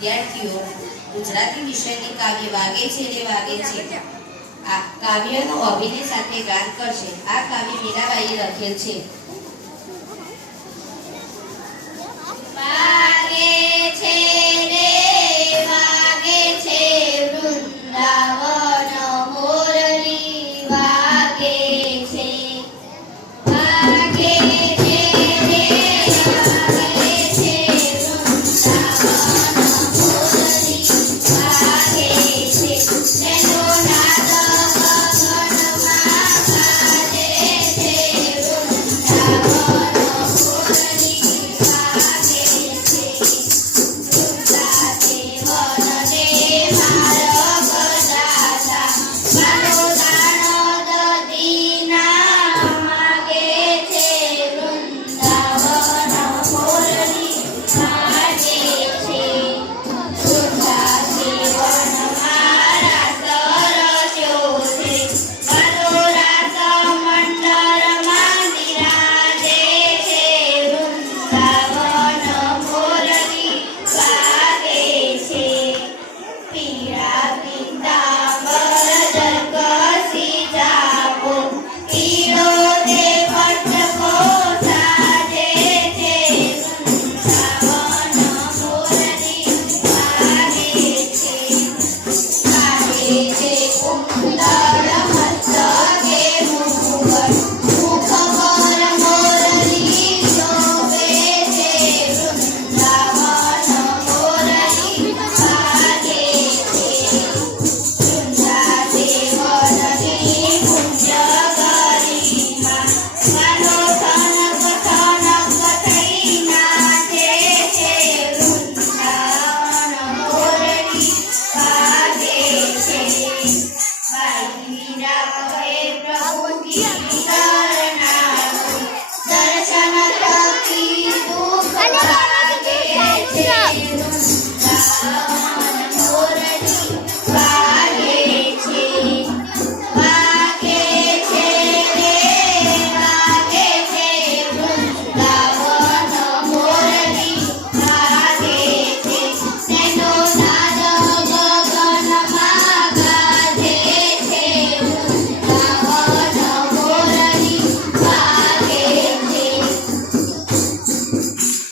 વિદ્યાર્થીઓ ગુજરાતી વિષયની કાવ્ય વાગે છે ને વાગે છે. આ કાવ્યનો અભિનય સાથે ગાન કરશે. આ કાવ્ય મીરાબાઈએ લખેલ છે.